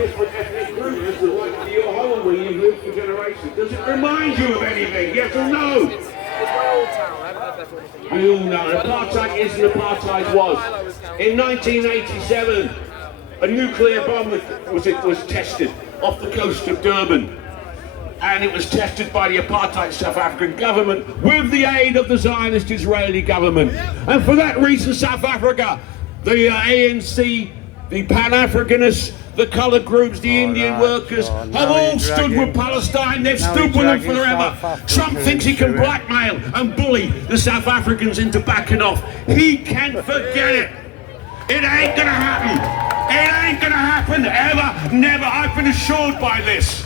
different ethnic group has the right to your home where you've lived for generations. Does it remind you of anything? Yes or no? We all know apartheid is and apartheid was. In 1987, a nuclear bomb was tested off the coast of Durban. And it was tested by the apartheid South African government with the aid of the Zionist Israeli government. And for that reason, South Africa, the ANC, the Pan-Africanists, the coloured groups, the Indian workers, have all stood with Palestine. They've stood with them forever. Trump thinks he can blackmail and bully the South Africans into backing off. He can forget it. It ain't gonna happen. It ain't gonna happen ever, never. I've been assured by this.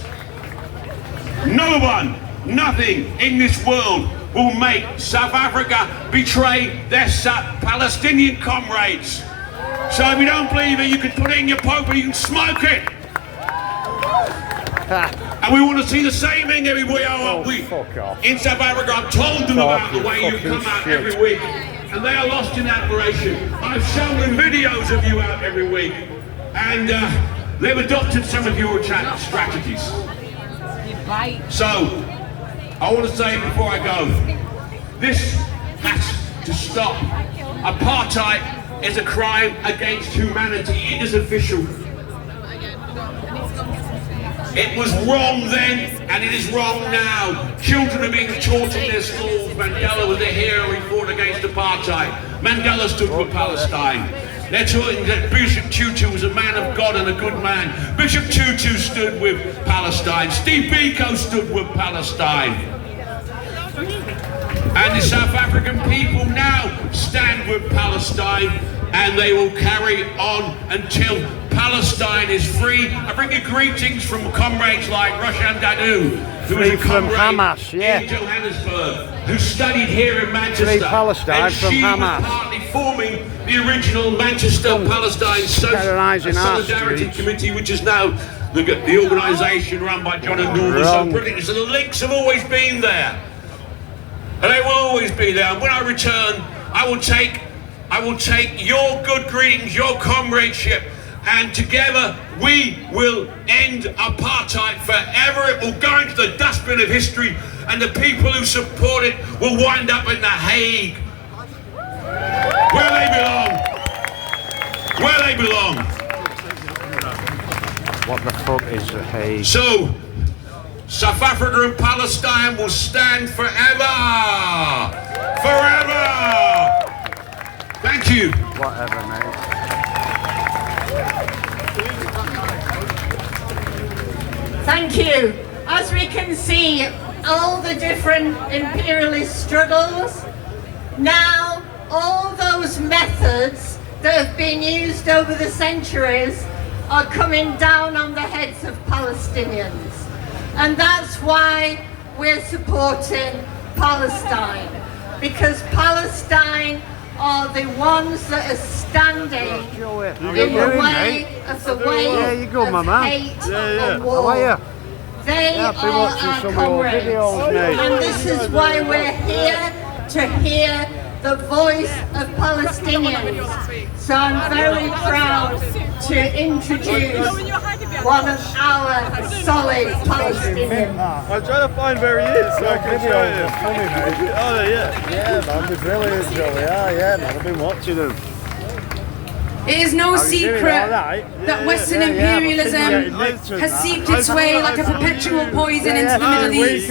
No one, nothing in this world will make South Africa betray their Palestinian comrades. So if you don't believe it, you can put it in your poker, you can smoke it. And we want to see the same thing everywhere. In South Africa, I've told them about the way you come out every week. And they are lost in admiration. I've shown them videos of you out every week. And they've adopted some of your strategies. So, I want to say before I go, this has to stop. Apartheid is a crime against humanity. It is official. It was wrong then, and it is wrong now. Children are being taught in their schools. Mandela was a hero, he fought against apartheid. Mandela stood for Palestine. They're talking that Bishop Tutu was a man of God and a good man. Bishop Tutu stood with Palestine. Steve Biko stood with Palestine. And the South African people now stand with Palestine, and they will carry on until Palestine is free. I bring you greetings from comrades like Roshan Dadu, who is a comrade in Johannesburg, who studied here in Manchester. Palestine and from she Hamas. was partly forming the original Manchester Palestine Solidarity Committee, which is now the organisation run by John and Norma. So brilliant. So the links have always been there. And they will always be there. And when I return, I will take your good greetings, your comradeship, and together we will end apartheid forever. It will go into the dustbin of history, and the people who support it will wind up in The Hague, where they belong. Where they belong. What the fuck is The Hague? So, South Africa and Palestine will stand forever. Forever. Thank you. Whatever, mate. Thank you. As we can see, all the different imperialist struggles, now all those methods that have been used over the centuries are coming down on the heads of Palestinians. And that's why we're supporting Palestine, because Palestine are the ones that are standing in the way of the wave of hate and war. They are our comrades, and this is why we're here to hear the voice of Palestinians. So I'm very proud to introduce one of our solid Palestinians. I'm trying to find where he is so I can show him. Funny, mate. Oh, yeah. Yeah, man, they're brilliant, Joey. Yeah, man, I've been watching them. It is no secret that Western imperialism has seeped its way like a perpetual poison into the Middle East.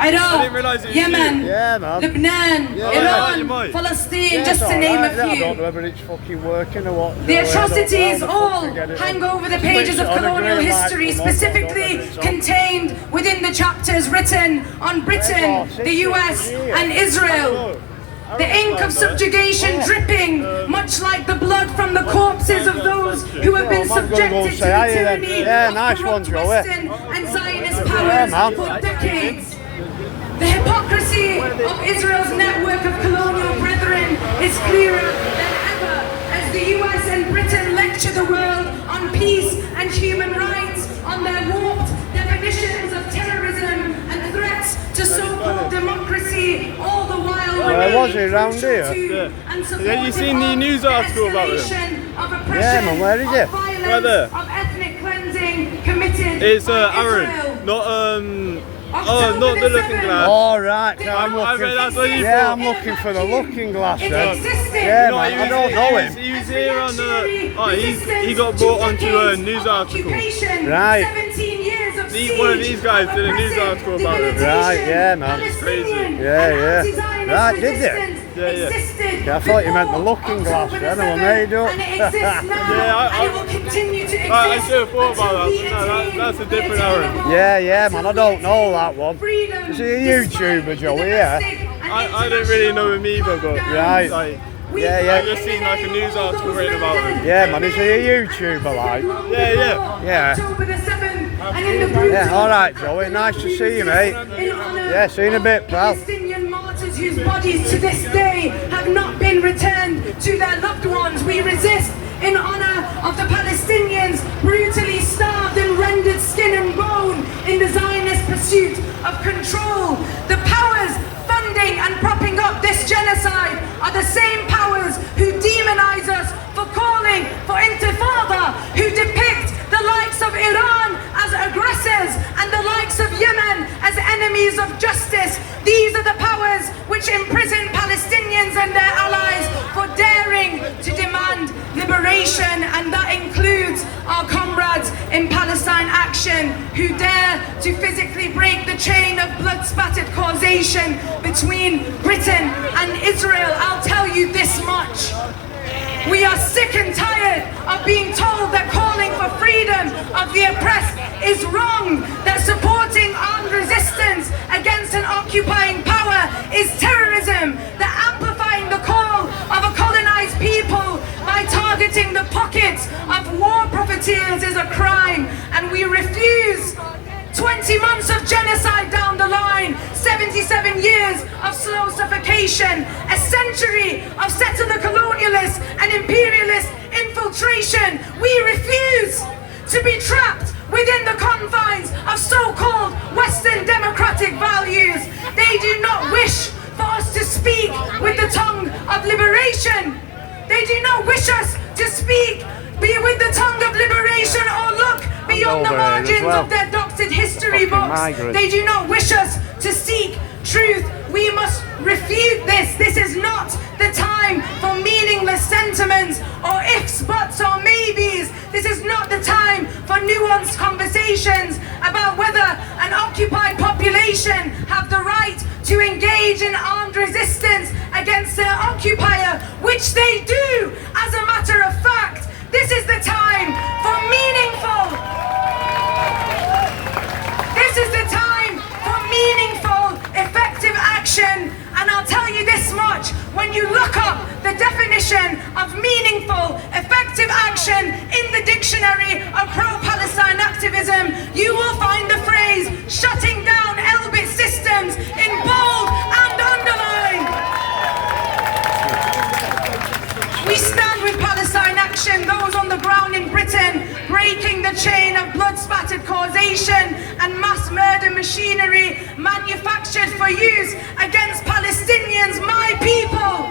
Iraq, Yemen, Lebanon, Iran, Palestine, just to name a few. I don't know whether it's fucking working or what. The atrocities all hang over the pages of colonial history, specifically contained within the chapters written on Britain, the US and Israel. The ink of subjugation dripping, much like the blood from the corpses of those who have been subjected to the tyranny of corrupt Western and Zionist powers for decades. The hypocrisy of Israel's network of colonial brethren is clearer than ever as the US and Britain lecture the world on peace and human rights, on their warped definitions of terrorism and threats to so-called democracy, all the while Where was he, round here? Have you seen the news article about this? Yeah, man, where is it? Right there. ethnic cleansing committed It's by Aaron, Israel. not the looking glass. All right, I mean, that's what you yeah, thought. I'm looking for the looking glass It then. existed. Yeah, No, man, he I was- don't know he him. was- He was here on he got brought onto a news article. Right. 17 years of siege, One of these guys did a news oppressive article about it. Right, yeah, man. Palestinian Yeah, and yeah. anti-Zionist Right, did they? resistance Yeah, yeah. existed Yeah, I thought you meant the before looking glass October then, I the made 7th, up. and it exists now, Yeah, and it will continue to exist. I should have thought about until that. we No, attain that's a the different attainable. Aaron. Yeah, man, I don't know that one. Freedom, Is he a YouTuber, despite Joey, the yeah? domestic and I don't really know him either, but Right. like, Yeah, I yeah. just seen like a news article written about him. Yeah, man, is he a YouTuber, like? Yeah. Yeah. October the 7th, and in the brutal Yeah, all right, Joey, nice to see you, mate. in honor Yeah, see you in a bit, pal. Palestinian martyrs whose bodies to this day have not been returned to their loved ones. We resist in honor of the Palestinians brutally starved and rendered skin and bone in the Zionist pursuit of control. The powers funding and propping up this genocide are the same powers who demonize us for calling for intifada, who depict the likes of Iran as aggressors and the likes of Yemen as enemies of justice. These are the powers which imprison Palestinians and their allies for daring to demand liberation, and that includes our comrades in Palestine Action who dare to physically break the chain of blood-spattered causation between Britain and Israel. I'll tell you this much. We are sick and tired of being told that calling for freedom of the oppressed is wrong, that supporting armed resistance against an occupying power is terrorism, that amplifying the call of a colonized people by targeting the pockets of war profiteers is a crime, and we refuse 20 months of genocide down the line, 77 years of slow suffocation, a century of settler colonialist and imperialist infiltration. We refuse to be trapped within the confines of so-called Western democratic values. They do not wish for us to speak with the tongue of liberation. They do not wish us to speak with the tongue of liberation or look beyond the margins of their doctored history books. They do not wish us to seek truth. We must refute this. This is not the time for meaningless sentiments or ifs, buts or maybes. This is not the time for nuanced conversations about whether an occupied population have the right to engage in armed resistance against their occupier, which they do as a matter of fact. This is the time for meaningful. This is the time for meaningful, effective action. And I'll tell you this much, when you look up the definition of meaningful, effective action in the dictionary of pro-Palestine activism, you will find the phrase shutting down Elbit systems in bold and underlined. We stand with Palestine Action, those on the ground in Britain, breaking the chain of blood-spattered causation and mass murder machinery manufactured for use against Palestinians, my people.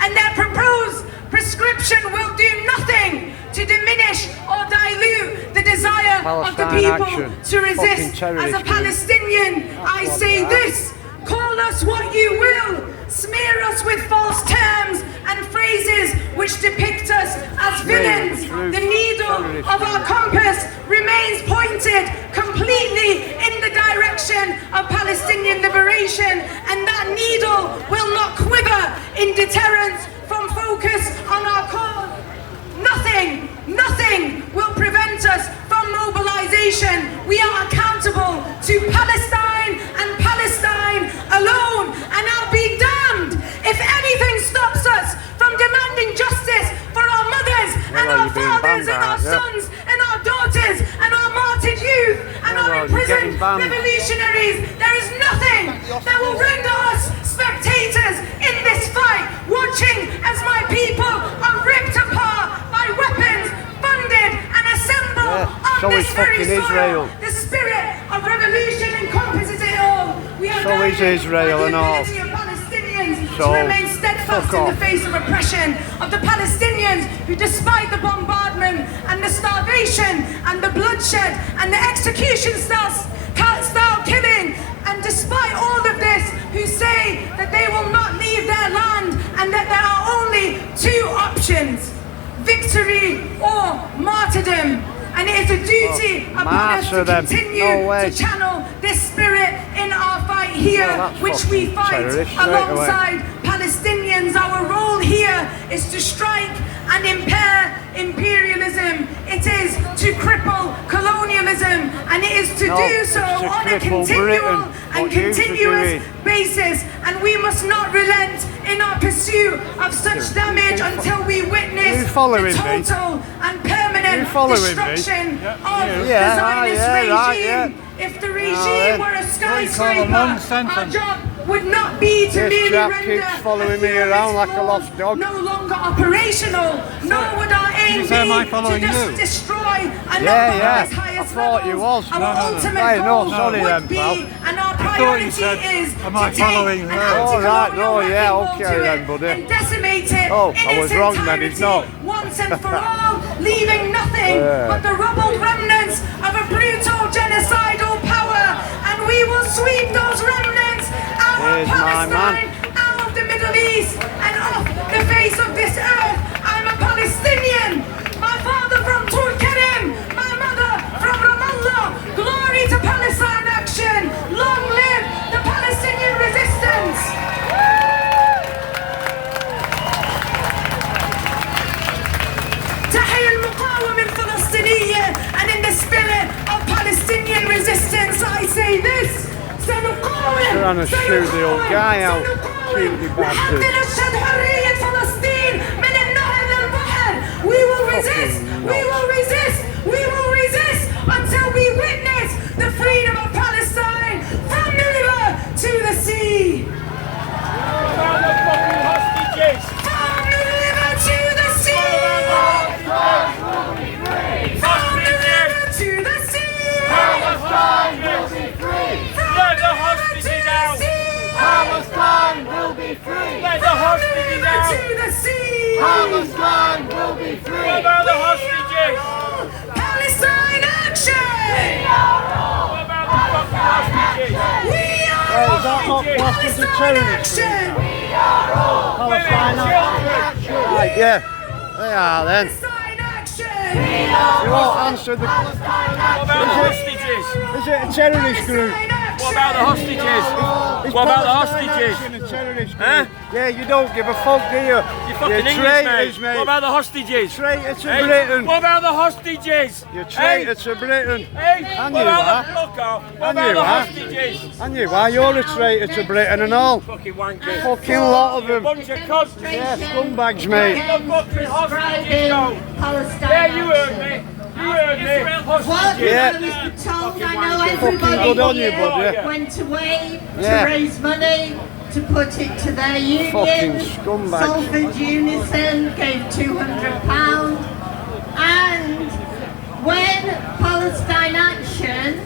And their proposed prescription will do nothing to diminish or dilute the desire of the people to resist. As a Palestinian, I say this: call us what you will, smear us with false terms and phrases which depict us as villains. The needle of our compass remains pointed completely in the direction of Palestinian liberation, and that needle will not quiver in deterrence from focus on our cause. Nothing will prevent us from mobilization. We are accountable to Palestine and Palestine alone, and I'll be damned if anything stops us from demanding justice for our mothers and our fathers and our sons and our daughters and our martyred youth and our imprisoned revolutionaries. There is nothing that will render us spectators in this fight, watching as my people are ripped apart by weapons funded and assembled on this very soil. The spirit of revolution encompasses it all. We are So is Israel and all. Palestinians So, to remain steadfast in the face of oppression, of the Palestinians Palestinians who, despite the bombardment and the starvation and the bloodshed and the execution style killing, and despite all of this, who say that they will not leave their land and that there are only two options: victory or martyrdom. And it is a duty upon us to continue to channel this spirit in our fight here, which we fight alongside Palestinians. Our role here is to strike and impair imperialism. It is to cripple colonialism, and it is to do so on a continual and continuous basis. And we must not relent in our pursuit of such damage until we witness the total and permanent destruction of the Zionist regime. If the regime were a skyscraper, our job would not be to merely render following me around like a lost dog. No longer operational, nor would our aim be to just destroy and not as highest levels. Our ultimate goal would be, and our priority is, to take an anti-colonial weapon and decimate it in its entirety, once and for all, leaving nothing but the rubbled remnants of a brutal genocidal power. And we will sweep those remnants out of Palestine, out of the Middle East, and off the face of this earth. I'm a Palestinian. My father from Tulkarem, my mother from Ramallah. Glory to Palestine action. Long live the Palestinian resistance. تحية المقاومة الفلسطينية. And in the spirit of Palestinian resistance, I say this. Trying to shoot the old guy out. Shoot the bastard. We will resist, we will resist, we will resist until we witness the freedom of Palestine from the river to the sea. From the river to the sea. From the river to the sea. Palestine will be free. Let the hostages out. Palestine will be free. Let the hostages out. To the sea. Palestine will be free. What about the hostages? Palestine action. What about the fucking hostages? We are Palestine action. We are all Palestine action. Right, yeah, they are then. Palestine action. You won't answer the... Palestine What about the hostages? Is it a terrorist group? What about the hostages? What about the hostages? A terrorist group. Huh? Yeah, you don't give a fuck, do you? You fucking English, mate. What about the hostages? Traitor to Hey, Britain. What about the hostages? You're traitor to Britain. Hey, And what you about are. the fuck off? What And about you the are. hostages? And you are, you're a traitor to Britain and all. Fucking wankers. Fucking lot of them. Bunch of cunts. Yeah, scumbags, mate. The fucking hostages, though. Palestine. Yeah, you heard me. You heard me. What Hostages. Yeah. I was told, I know Fucking good on you, everybody bud, here yeah. went away Yeah. to raise money to put it to their union. Fucking scumbags. Salford Unison gave £200. And when Palestine Action,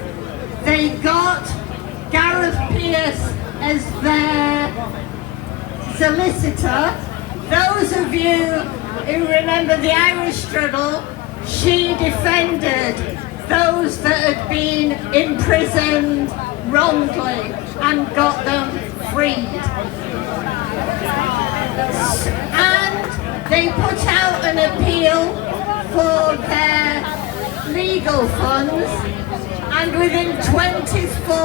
they got Gareth Pearce as their solicitor. Those of you who remember the Irish struggle, she defended those that had been imprisoned wrongly and got them freed. And they put out an appeal for their legal funds, and within 24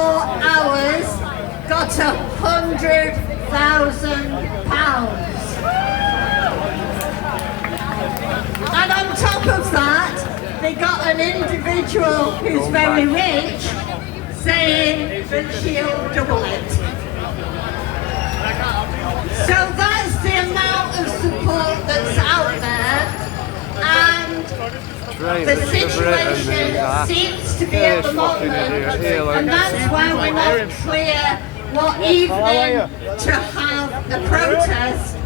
hours got £100,000. And on top of that, they got an individual who's very rich saying that she'll double it. So that's the amount of support that's out there, and the situation seems to be at the moment, and that's why we're not clear what evening to have a protest.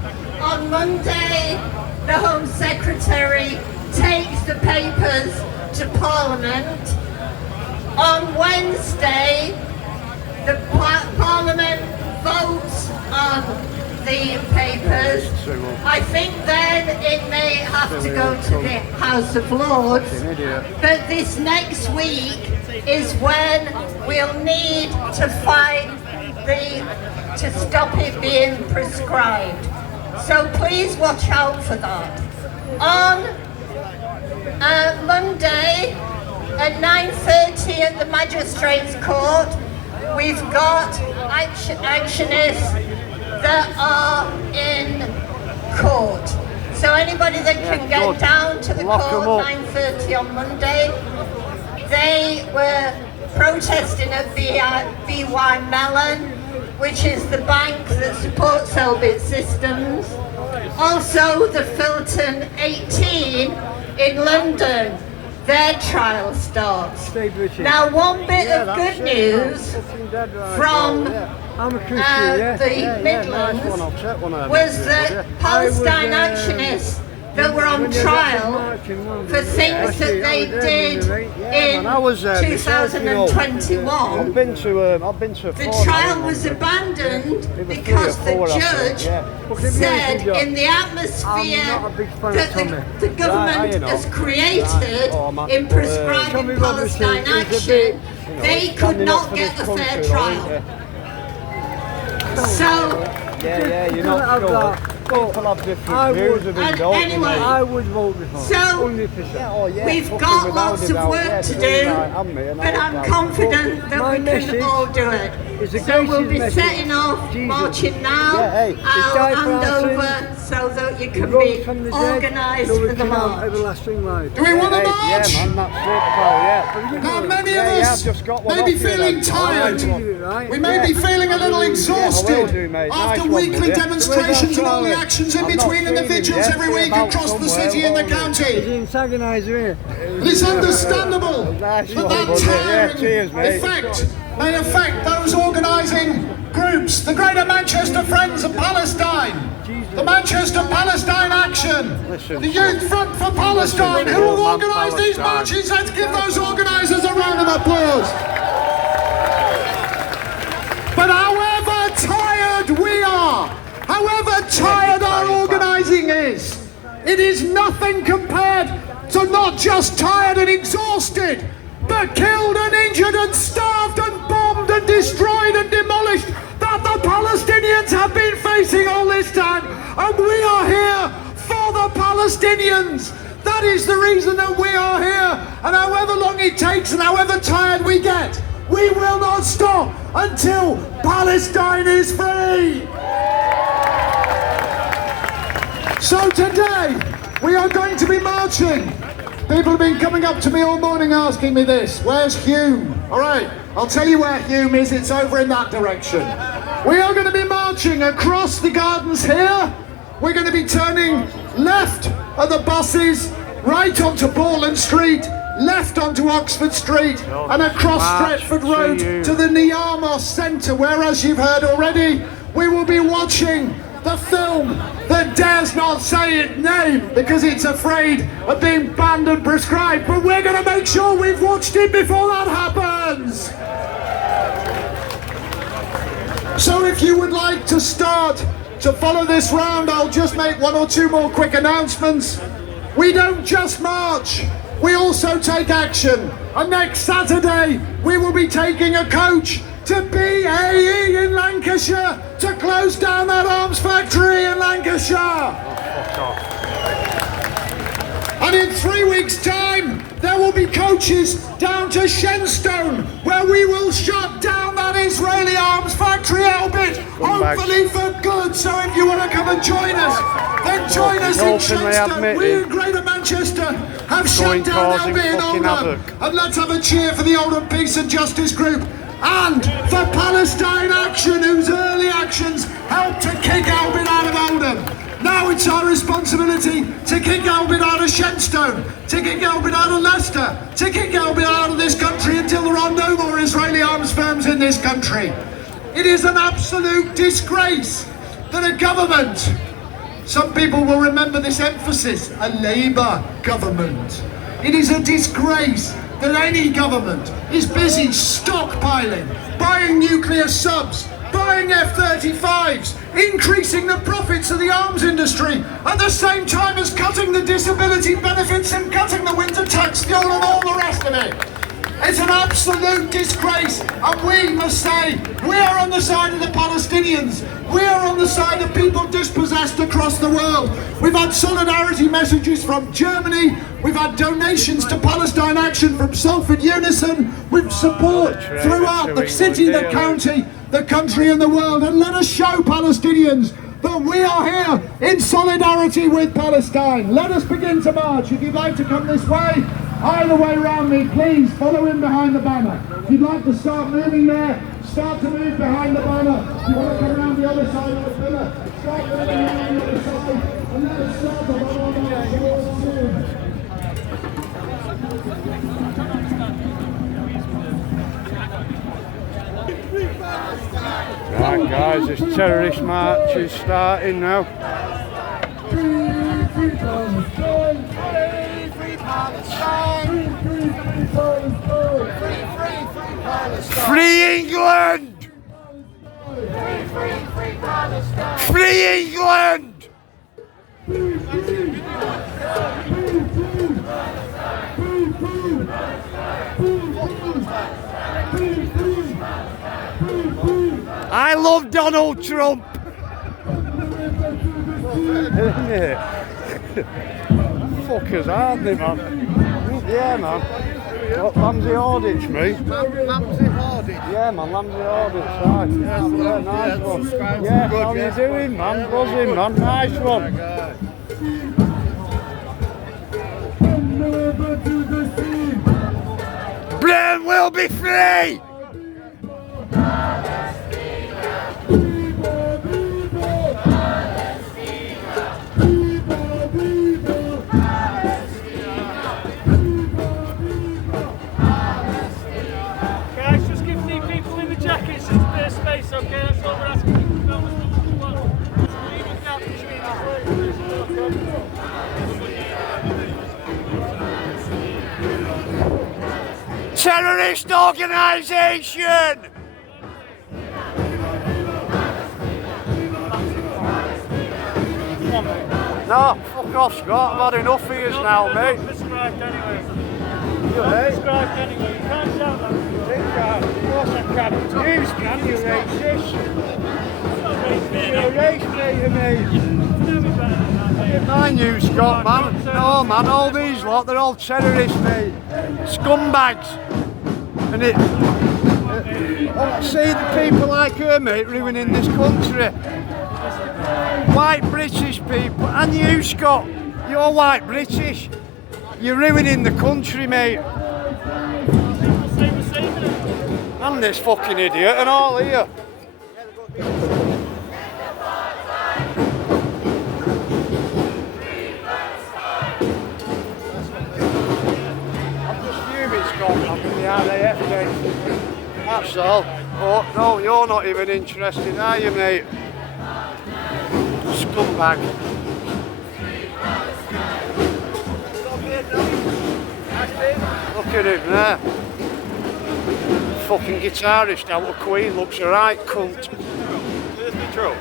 On Monday, the Home Secretary takes the papers to Parliament. On Wednesday, the Parliament votes on the papers. I think then it may have to go to the House of Lords. But this next week is when we'll need to fight to stop it being prescribed. So please watch out for that. On Monday at 9:30 at the Magistrates' Court, we've got actionists that are in court. So anybody that can get down to the court 9:30 on Monday, they were protesting at BY Mellon, which is the bank that supports Elbit Systems. Also the Filton 18 in London, their trial starts. Now one bit of good news from the Midlands was that Palestine actionists that were on trial for things that they did in 2021. The trial was abandoned because the judge said in the atmosphere that the government has created in prescribing Palestine action, they could not get a fair trial. So, you're not sure. People have different views of it, anyway, I would vote before. So, we've got lots of work to do, but I'm confident that we can all do it. So we'll be setting off, marching now. I'll hand over so that you can be organised for the march. Do we want to march? Now many of us may be feeling tired. We may be feeling a little exhausted after weekly demonstrations and all the actions in between individuals every week across the city and the county. It's understandable that tiring may affect those organising groups, the Greater Manchester Friends of Palestine, the Manchester Palestine Action, the Youth Front for Palestine, who will organise these marches. Let's give those organisers a round of applause. But however tired we are, however tired our organising is, it is nothing compared to not just tired and exhausted, but killed and injured and starved and bombed and destroyed and demolished that the Palestinians have been facing all this time. And we are here for the Palestinians. That is the reason that we are here. And however long it takes and however tired we get, we will not stop until Palestine is free. So today, we are going to be marching. People have been coming up to me all morning asking me this, where's Hume? All right, I'll tell you where Hume is, it's over in that direction. We are going to be marching across the gardens here. We're going to be turning left at the buses, right onto Borland Street, left onto Oxford Street, and across Stretford Road to the Niamos Centre, where, as you've heard already, we will be watching the film that dares not say its name because it's afraid of being banned and prescribed, but we're going to make sure we've watched it before that happens. So if you would like to start to follow this round, I'll just make one or two more quick announcements. We don't just march, we also take action. And next Saturday, we will be taking a coach to BAE in Lancashire to close down that arms factory in Lancashire. And in 3 weeks' time, there will be coaches down to Shenstone, where we will shut down that Israeli arms factory, Elbit, hopefully for good. So if you want to come and join us, then join us in Shenstone. We in Greater Manchester have shut down Elbit in Oldham. And let's have a cheer for the Oldham Peace and Justice Group and for Palestine Action, whose early actions helped to kick Elbit out of Oldham. Now it's our responsibility to kick Elbit out of Shenstone, to kick Elbit out of Leicester, to kick Elbit out of this country until there are no more Israeli arms firms in this country. It is an absolute disgrace that a government, some people will remember this emphasis, a Labour government. It is a disgrace that any government is busy stockpiling, buying nuclear subs, buying buying F-35s, increasing the profits of the arms industry, at the same time as cutting the disability benefits and cutting the winter tax fuel and all the rest of it. It's an absolute disgrace, and we must say, we are on the side of the Palestinians. We are on the side of people dispossessed across the world. We've had solidarity messages from Germany. We've had donations to Palestine Action from Salford Unison. We've support throughout the city, the county, the country and the world. And let us show Palestinians that we are here in solidarity with Palestine. Let us begin to march. If you'd like to come this way, either way around me, please follow in behind the banner. If you'd like to start moving there, start to move behind the banner. If you want to come around the other side of the pillar, start moving around the other side, and let us start on our march towards soon. Right guys, this terrorist march is starting now. Free England! Free England! I love Donald Trump! Fuckers, aren't they, man? Yeah, man. What, Lamsey Audits, me? Lamsey Audits? Yeah, man, Lamsey Audits, right. Yeah, nice one. Yeah, how you doing, man? Buzzing, man, nice one. Britain will be free! Terrorist organisation! No, fuck off, Scott. I've had enough of yous now, mate. Described anyway. You hate? Described anyway. You can't shout that. Of course I can. You can, you racist. You're a race mate of me. Mind you, Scott, man. No, man, all these lot, they're all terrorists, mate. Scumbags. And it... see the people like her, mate, ruining this country. White British people, and you, Scott, you're white British. You're ruining the country, mate. And this fucking idiot and all here. I'm in the RAF, mate. That's all. Oh, no, you're not even interested, are you, mate? Scumbag. Look at him there. Fucking guitarist out of Queen looks a right cunt. Is it true?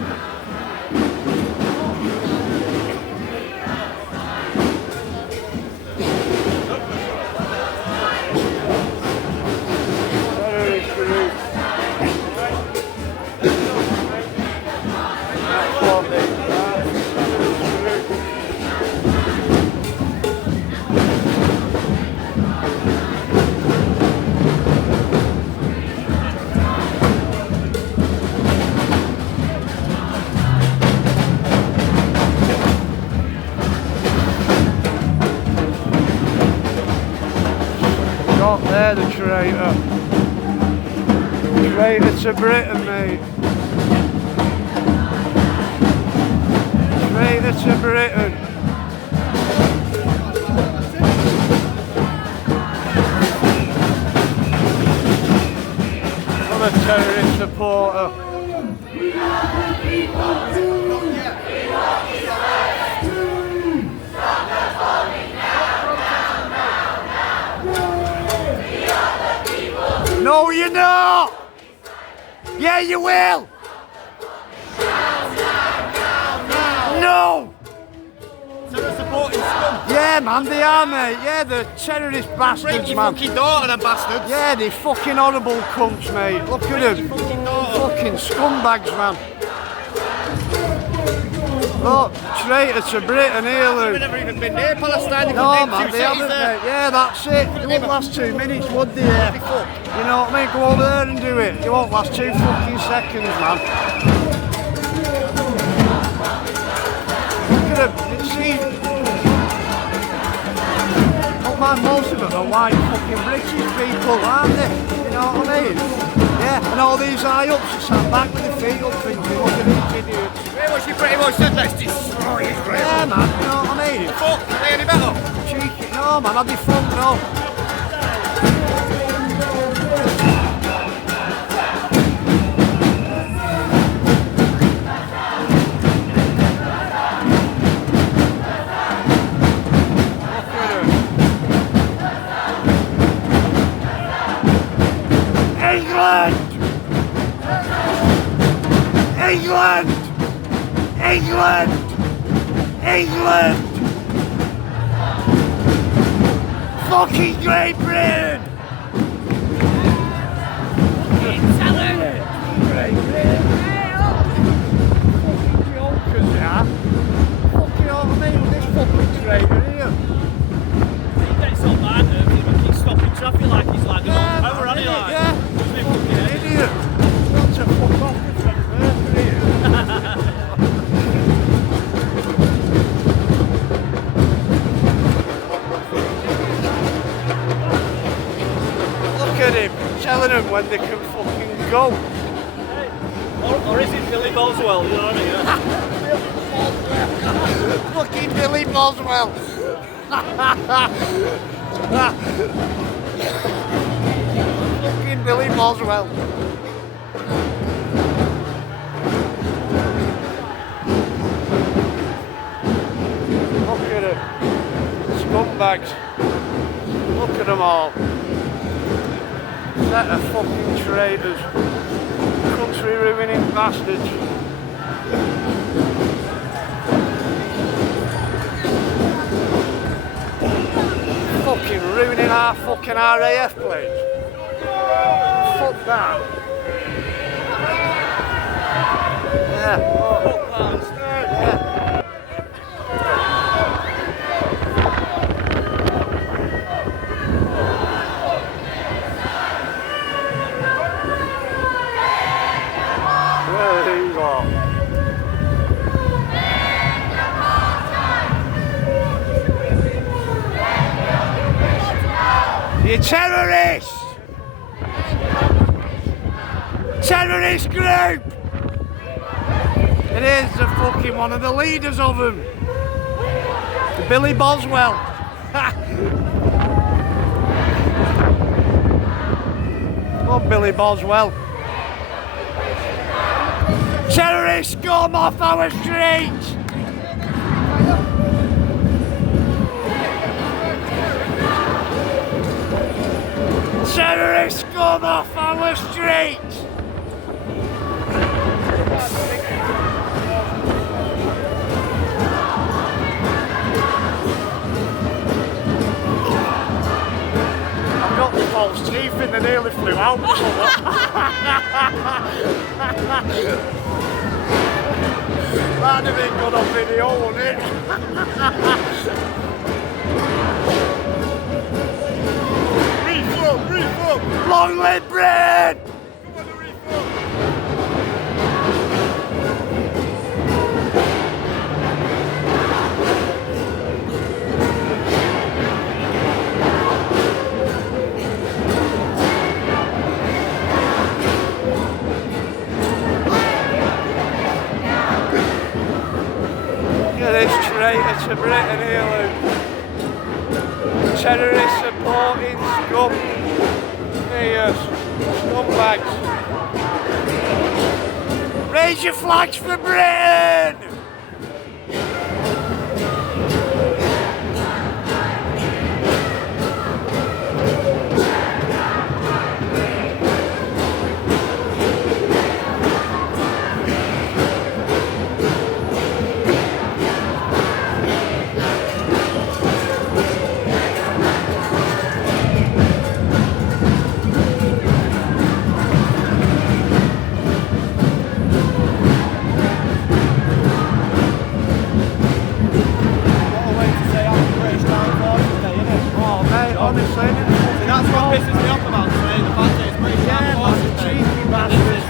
There, the traitor. Traitor to Britain, mate. Traitor to Britain. I'm a terrorist supporter. No, you're not! Yeah, you will! terror supporting scum. Yeah, man, they are, mate. Yeah, they're terrorist bastards, Break your man. fucking daughter, them bastards. Yeah, they're fucking horrible cunts, mate. Look at them. Fucking scumbags, man. Look, traitor to Britain here, Luke. They've never even been near Palestine. No, man, they haven't, mate. Yeah, that's it. They won't last 2 minutes, would they? You know what I mean? Go over there and do it. You won't last 2 fucking seconds, man. Look at them. You see? Look, man, most of them are white fucking British people, aren't they? You know what I mean? Yeah, and all these high-ups are sat back with their feet up thinking, look at these idiots. Pretty much, you pretty much said let's destroy Israel. Yeah, man, you know what I mean? Fuck, are they any better? Cheeky, no, man, I'd be fucked up. England! England! England! Fucking Great Britain! Fucking Great Britain! Fucking jokers, yeah? Fucking over me with this fucking traitor here. He gets so mad at him, he's stopping traffic like he's like, Yeah, power on it like. yeah. Fucking idiot. What's a fuck off with that birthday here? Look at him, telling them when they can fucking go. Or is it Billy Boswell, you know what I mean? Fucking Billy Boswell. Fucking Billy Boswell. Look at them. Scumbags. Look at them all. Set of fucking traitors. Country ruining bastards. Fucking ruining our fucking RAF planes. Fuck that. Yeah. Oh. Yeah. There you go. You terrorists! Terrorist group! It is the fucking one of the leaders of them. Billy Boswell. Come on, Billy Boswell. Terrorists, come off our streets! Terrorists, come off our streets! I've got false teeth in, they nearly flew out. That'd have been good on video, wouldn't it? Long live Britain! Look at this traitor to Britain here, Luke. Terrorist supporting scum. Yes, scumbags. Raise your flags for Britain! pisses me off about today, the fact that it's British Armed Forces Day. Cheeky bastards.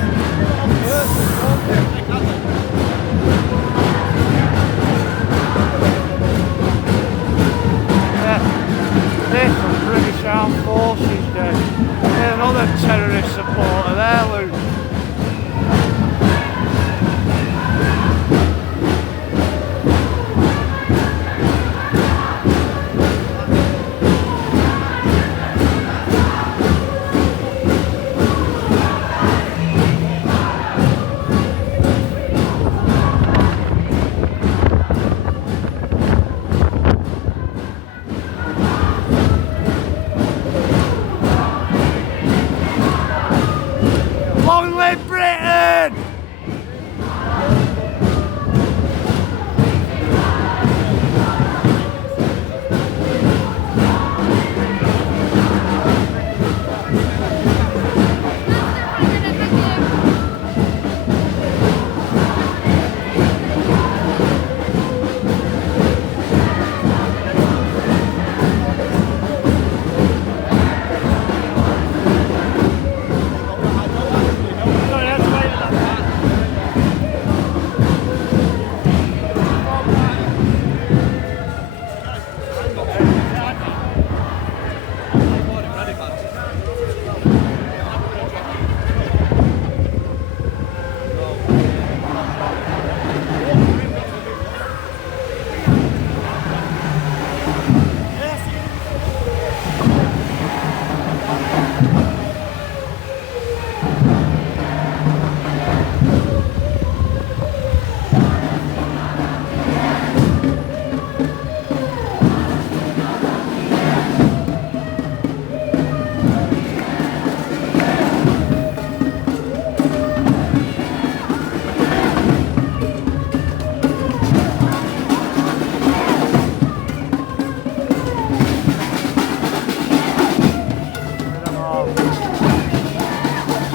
On purpose, don't they? Exactly. Yeah. This was British Armed Forces Day. There's another terrorist supporter there, Luke. Long live Britain!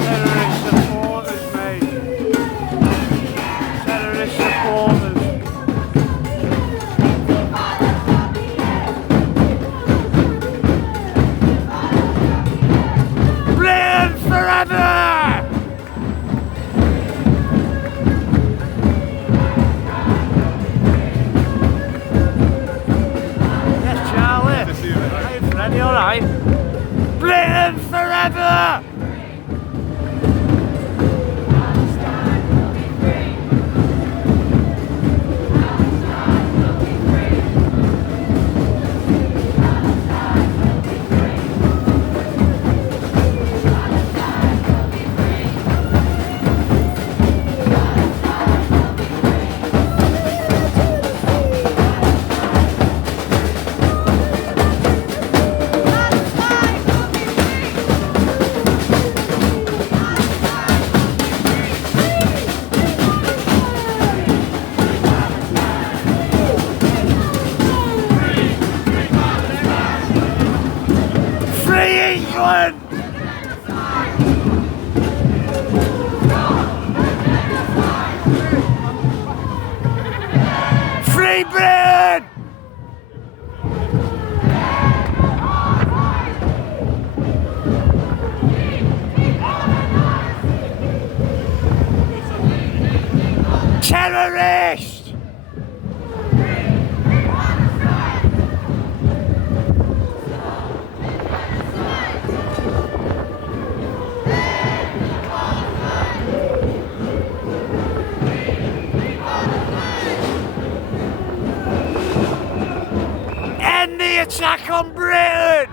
Terrorist supporters, mate. Terrorist supporters. Britain forever! Yes, Charlie. Hey, Freddie, alright? Britain forever! Free England! Free Britain! Terrorist! End the attack on Britain!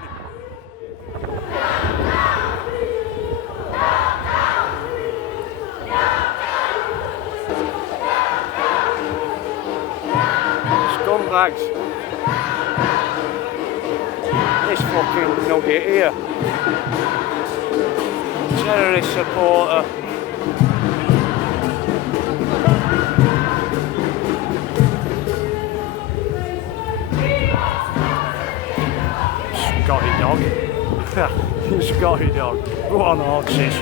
Scumbags. This fucking nugget here. Terrorist supporter. Scotty dog. You Scotty dog. Go on, horses,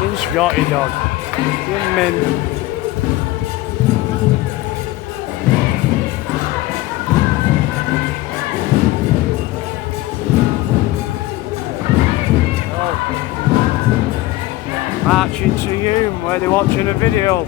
you Scotty dog. You men. Marching to Hume where they're watching a video.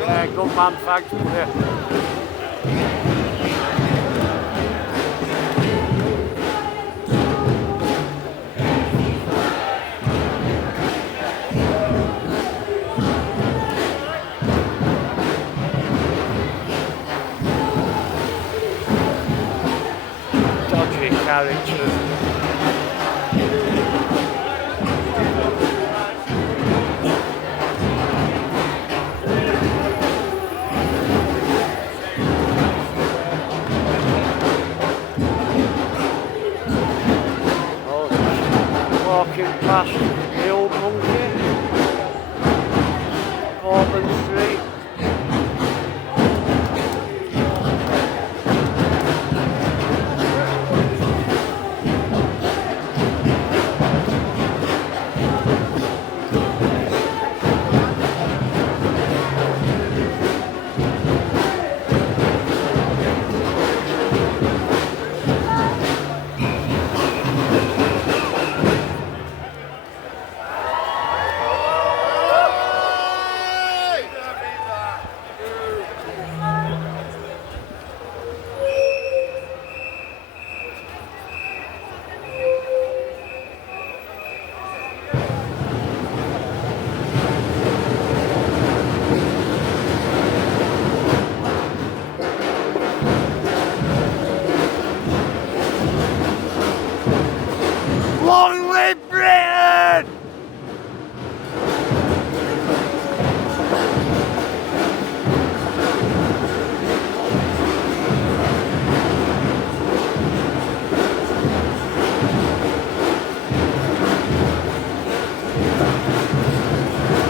Alright, good man, thanks. Dodgy characters. Walking past the old monkey, Auburn Street. Long live Britain!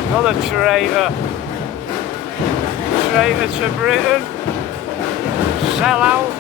Another traitor. Traitor to Britain. Sell out.